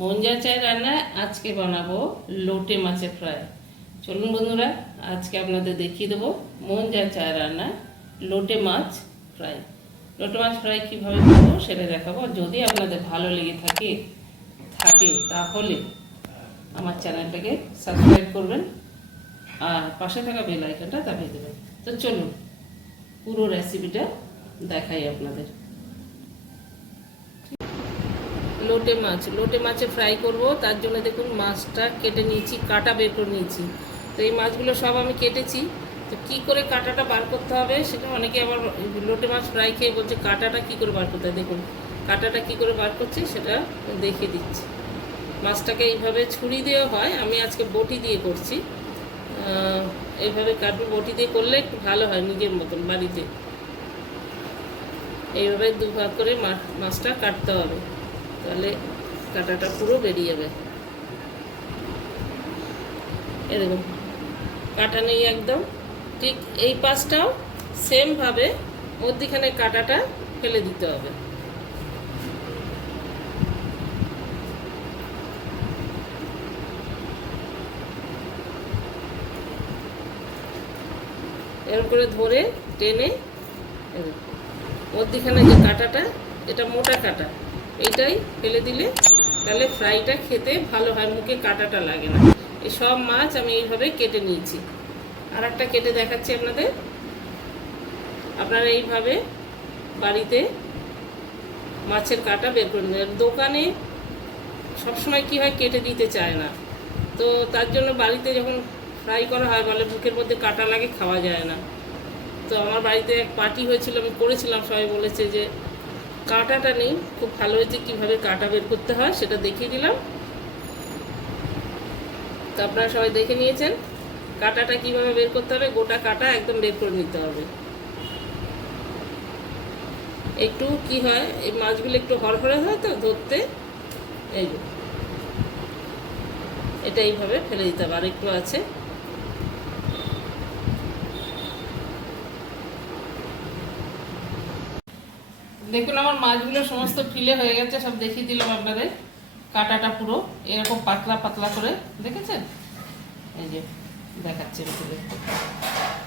মঞ্জা চাই রান্নায় আজকে বানাবো লোটে মাছের ফ্রাই। চলুন বন্ধুরা, আজকে আপনাদের দেখিয়ে দেবো মঞ্জা চাই রান্নায় লোটে মাছ ফ্রাই। লোটে মাছ ফ্রাই কীভাবে করবো সেটা দেখাবো। যদি আপনাদের ভালো লেগে থাকে তাহলে আমার চ্যানেলটাকে সাবস্ক্রাইব করবেন আর পাশে থাকা বেল আইকনটা দাবিয়ে দেবেন। তো চলুন পুরো রেসিপিটা দেখাই আপনাদের। লোটে মাছে ফ্রাই করব, তার জন্য দেখুন মাছটা কেটে নিয়েছি, কাটা বের করে নিয়েছি। তো এই মাছগুলো সব আমি কেটেছি। তো কী করে কাটাটা বার করতে হবে সেটা অনেকে আবার লোটে মাছ ফ্রাই খেয়ে বলছে কাটাটা কী করে বার করতে হয়। দেখুন কাটাটা কী করে বার করছি সেটা দেখিয়ে দিচ্ছি। মাছটাকে এইভাবে ছুরি দিয়েও হয়, আমি আজকে বটি দিয়ে করছি। এইভাবে কাটবো, বটি দিয়ে করলে একটু ভালো হয় নিজের মতন বাড়িতে। এইভাবে দুভাগ করে মাছটা কাটতে হবে, তাহলে কাঁটাটা পুরো বেরিয়ে যাবে। এরকম কাটা নেই একদম, ঠিক এই পাশটাও সেমভাবে মধ্যিখানে কাঁটাটা ফেলে দিতে হবে। এরকম করে ধরে টেনে মধ্যিখানে যে কাঁটাটা, এটা মোটা কাঁটা, এইটাই ফেলে দিলে তাহলে ফ্রাইটা খেতে ভালো হয়, মুখে কাঁটাটা লাগে না। এই সব মাছ আমি এইভাবে কেটে নিয়েছি। আর একটা কেটে দেখাচ্ছি আপনাদের। আপনারা এইভাবে বাড়িতে মাছের কাঁটা বের করে নেবেন। দোকানে সবসময় কী হয়, কেটে দিতে চায় না, তো তার জন্য বাড়িতে যখন ফ্রাই করা হয় বলে মুখের মধ্যে কাঁটা লাগে, খাওয়া যায় না। তো আমার বাড়িতে এক পার্টি হয়েছিল, আমি করেছিলাম, সবাই বলেছে যে কাঁটাটা নেই, খুব ভালো হয়েছে, কীভাবে কাঁটা বের করতে হয় সেটা দেখিয়ে দিলাম। তো আপনারা সবাই দেখে নিয়েছেন কাঁটাটা কীভাবে বের করতে হবে। গোটা কাঁটা একদম বের করে নিতে হবে। একটু কি হয়, এই মাছগুলো একটু হরহরে হয় তো ধরতে, এই এটা এইভাবে ফেলে দিতে হবে। আর একটু আছে, দেখুন আমার মাছগুলো সমস্ত ফিলে হয়ে গেছে, সব দেখিয়ে দিলাম আপনাদের। কাঁটাটা পুরো এরকম পাতলা পাতলা করে দেখেছেন, এই যে দেখাচ্ছে ভিতরে,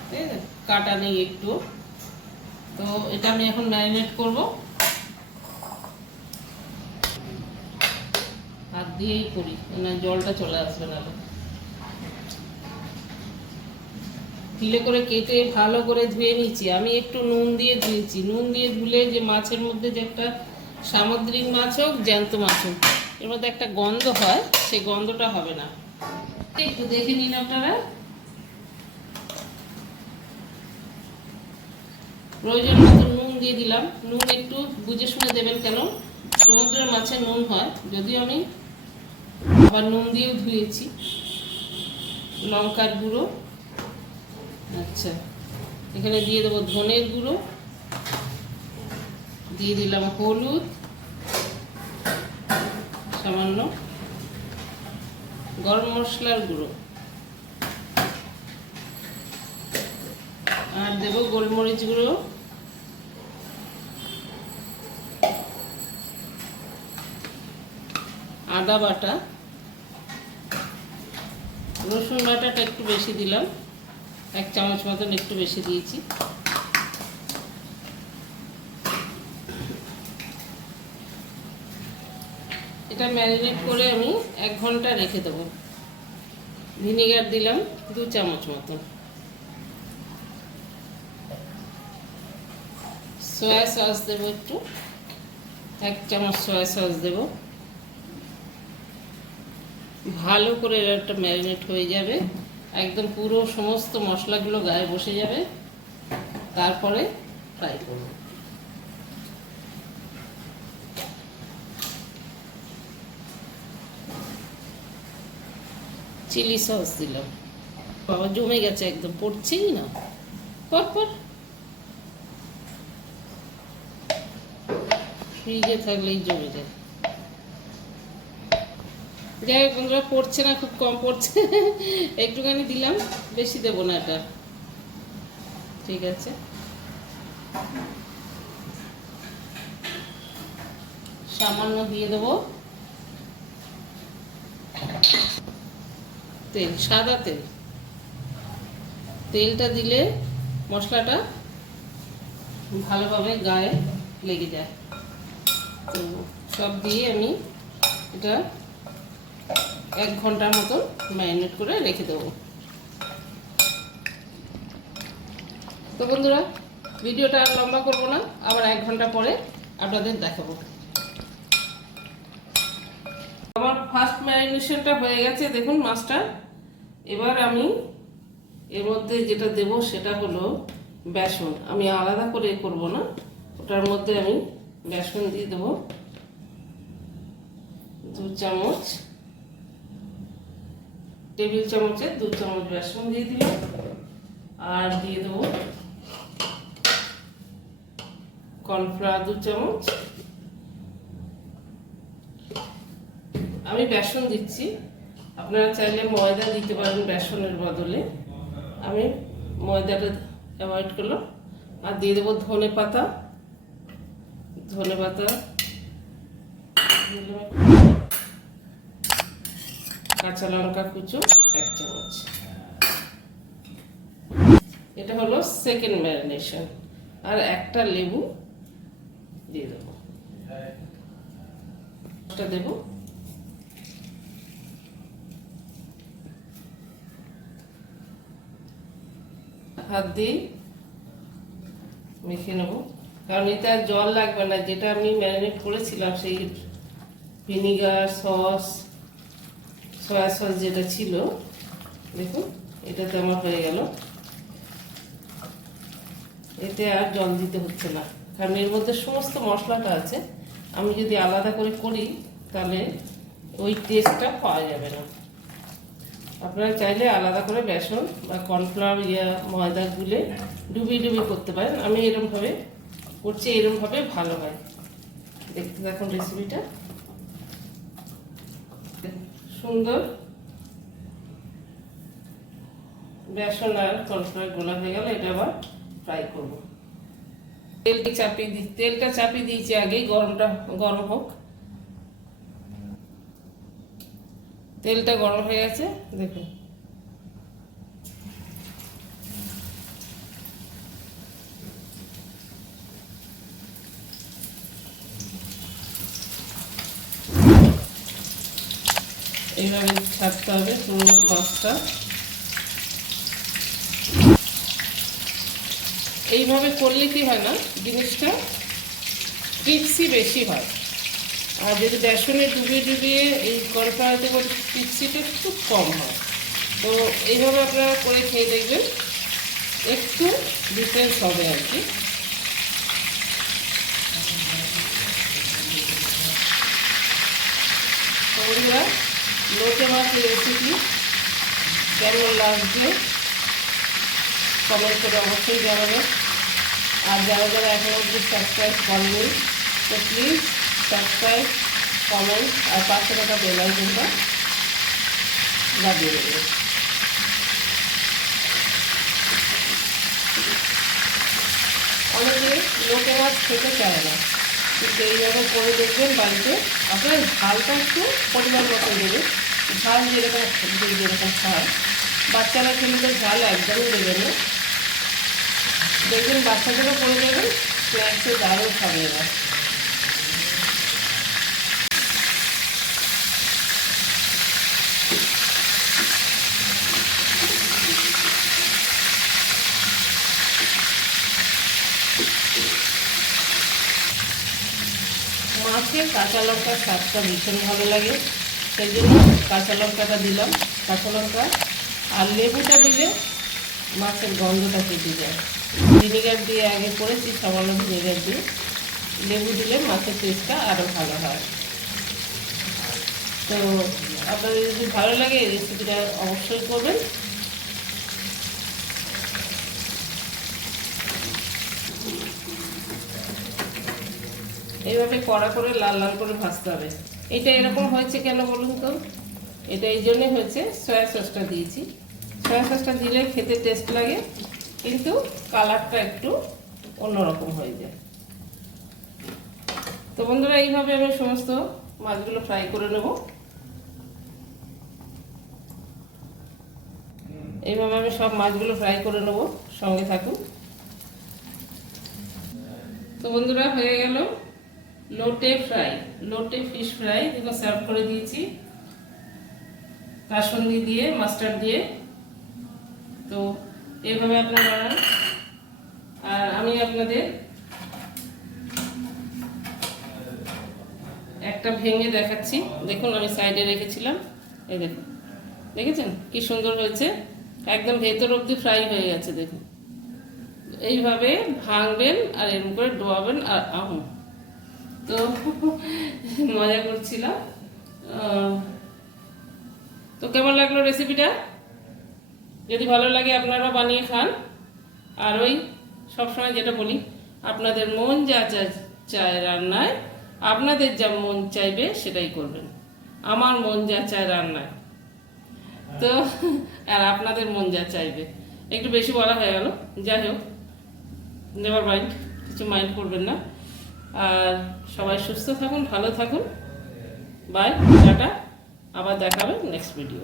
ঠিক আছে, কাঁটা নেই একটু। তো এটা আমি এখন ম্যারিনেট করব, হাত দিয়েই করি, না জলটা চলে আসবে না। ফিলে করে কেটে ভালো করে ধুয়ে নিচ্ছি। আমি একটু নুন দিয়ে ধুয়েছি। নুন দিয়ে ধুলে যে মাছের মধ্যে যে একটা সামুদ্রিক মাছ হোক জ্যান্ত মাছ হোক, এর মধ্যে একটা গন্ধ হয়, সেই গন্ধটা হবে না। একটু দেখে নিন আপনারা। প্রয়োজন মতো নুন দিয়ে দিলাম। নুন একটু বুঝে শুনে দেবেন, কেন সমুদ্রের মাছে নুন হয়, যদিও আমি আবার নুন দিয়েও ধুয়েছি। লঙ্কার গুঁড়ো, আচ্ছা এখানে দিয়ে দেবো ধনের গুঁড়ো, দিয়ে দিলাম হলুদ সামান্য, গরম মশলার গুঁড়ো, আর দেবো গোলমরিচ গুঁড়ো, আদা বাটা, রসুন বাটাটা একটু বেশি দিলাম, 1 চামচ মতন একটু বেশি দিয়েছি। এটা ম্যারিনেট করে আমি 1 ঘন্টা রেখে দেবো। ভিনেগার দিলাম 2 চামচ মতন, সয়া সস দেবো একটু, 1 চামচ সয়া সস দেবো। ভালো করে একটা ম্যারিনেট হয়ে যাবে, একদম পুরো সমস্ত মশলাগুলো গায়ে বসে যাবে, তারপরে ফ্রাই করব। চিলি সস দিলাম, বাবা জমে গেছে, একদম পড়ছেই না, পর ফ্রিজে থাকলেই জমে যায়। যাই হোক বন্ধুরা, পড়ছে না, খুব কম পড়ছে, একটুখানি দিলাম, বেশি দেবো না এটা, ঠিক আছে। সামান্য দিয়ে দেবো তেল, সাদা তেল। তেলটা দিলে মশলাটা ভালোভাবে গায়ে লেগে যায়। তো সব দিয়ে আমি এটা 1 ঘন্টার মতো ম্যারিনেট করে রেখে দেবো। তো বন্ধুরা, ভিডিওটা আর লম্বা করবো না, আবার 1 ঘন্টা পরে আপনাদের দেখাবো। আমার ফার্স্ট ম্যারিনেশনটা হয়ে গেছে, দেখুন মাছটা। এবার আমি এর মধ্যে যেটা দেব সেটা হলো বেসন। আমি আলাদা করে করব না, ওটার মধ্যে আমি বেসন দিয়ে দেবো 2 চামচ, টেবিল চামচে 2 চামচ বেসন দিয়ে দিলাম। আর দিয়ে দেবো কর্নফ্লাওয়ার 2 চামচ। আমি বেসন দিচ্ছি, আপনারা চাইলে ময়দা দিতে পারেন বেসনের বদলে। আমি ময়দাটা অ্যাভয়েড করলাম। আর দিয়ে দেবো ধনে পাতা, কাঁচা লঙ্কা কুচো 1 চামচ। এটা হলো সেকেন্ড ম্যারিনেশন। আর একটা লেবু দিয়ে দেবো, এটা দেবো। হাত দিয়ে মেখে নেবো, কারণ এতে আর জল লাগবে না। যেটা আমি ম্যারিনেট করেছিলাম সেই ভিনিগার সস, সয়া সস যেটা ছিল, দেখুন এটাতে আমার হয়ে গেল। এতে আর জল দিতে হচ্ছে না, কারণ এর মধ্যে সমস্ত মশলাটা আছে। আমি যদি আলাদা করে করি তাহলে ওই টেস্টটা পাওয়া যাবে না। আপনারা চাইলে আলাদা করে বেসন বা কর্নফ্লাওয়ার ময়দা গুলে ডুবিয়ে করতে পারেন। আমি এরকমভাবে করছি, এরকমভাবে ভালো হয়। দেখতে দেখুন রেসিপিটা সুন্দর। বেসন আর কর্নফ্লাওয়ার গোলা হয়ে গেল, এটা আবার ফ্রাই করব। তেলটা চাপিয়ে দিয়েছি আগেই, গরম হোক। তেলটা গরম হয়ে গেছে, দেখুন। এইভাবে ছাড়তে হবে পুরো মাছটা। এইভাবে করলে কি হয় না, জিনিসটা ক্রিপসি বেশি হয়। আর যদি বেসনে ডুবিয়ে এই কর্নফ্লাওয়ারতে করে ক্রিপসিটা খুব কম হয়। তো এইভাবে আপনারা করে খেয়ে দেখবেন, একটু ডিফারেন্স হবে আর কি। বন্ধুরা, লোটে মাছের রেসিপি কেমন লাগছে কমেন্ট করে অবশ্যই জানাবেন। আর যারা যারা এখনো অবধি সাবস্ক্রাইব করেনি, তো প্লিজ সাবস্ক্রাইব, কমেন্ট আর পাশে থাকা বেল আইকনটা দাবিয়ে দেবেন। অনেকে লোটে মাছ খেতে চায় না, কিন্তু এইভাবে করে দেখবেন বাড়িতে। আপনার ঝালটা একটু পরিমাণ মতো দেবেন, ঝাল যেরকম খায়। বাচ্চারা খেলে তো ঝাল একদমই দেবেন না। দেখবেন বাচ্চাদেরও করে দেবেন, স্ন্যাক্সে দারুণ খাবে এরা। মাছের কাঁচা লঙ্কার স্বাদটা ভীষণ ভালো লাগে, সেই জন্য কাঁচা লঙ্কাটা দিলাম। কাঁচা লঙ্কা আর লেবুটা দিলে মাছের গন্ধটা কেটে যায়। ভিনেগার দিয়ে আগে করেছি, সামান্য ভিনেগার দিয়ে। লেবু দিলে মাছের টেস্টটা আরও ভালো হয়। তো আপনাদের যদি ভালো লাগে এই রেসিপিটা অবশ্যই করবেন। এইভাবে কড়া করে লাল লাল করে ভাজতে হবে। এটা এরকম হয়েছে কেন বলুন তো? এটা এই জন্যই হয়েছে, সয়া সসটা দিয়েছি। সয়া সসটা দিলে খেতে টেস্ট লাগে, কিন্তু কালারটা একটু অন্যরকম হয়ে যায়। তো বন্ধুরা, এইভাবে আমি সমস্ত মাছগুলো ফ্রাই করে নেব। এইভাবে আমি সব মাছগুলো ফ্রাই করে নেব, সঙ্গে থাকুন। তো বন্ধুরা, হয়ে গেল লোটে ফিশ ফ্রাই। দেখো সার্ভ করে দিয়েছি কাসুন্দি দিয়ে, মাস্টার্ড দিয়ে। তো এইভাবে আপনারা বানান। আর আমি আপনাদের একটা ভেঙে দেখাচ্ছি। দেখুন, আমি সাইডে রেখেছিলাম, এই দেখুন, দেখেছেন কি সুন্দর হয়েছে, একদম ভেতর অবধি ফ্রাই হয়ে গেছে। দেখুন, এইভাবে ভাঙবেন আর এরকম করে ডোবাবেন। আর তো মজা করছিলাম। তো কেমন লাগলো রেসিপিটা? যদি ভালো লাগে আপনারা বানিয়ে খান। আর ওই সবসময় যেটা বলি, আপনাদের মন যা চায় রান্নায়, আপনাদের যা মন চাইবে সেটাই করবেন। আমার মন যা চায় রান্নায়, তো আর আপনাদের মন যা চাইবে। একটু বেশি বলা হয়ে গেল, যাই হোক, নেভার মাইন্ড, কিছু মাইন্ড করবেন না। আর সবাই সুস্থ থাকুন, ভালো থাকুন। Bye, tata. আবার দেখা হবে নেক্সট ভিডিও।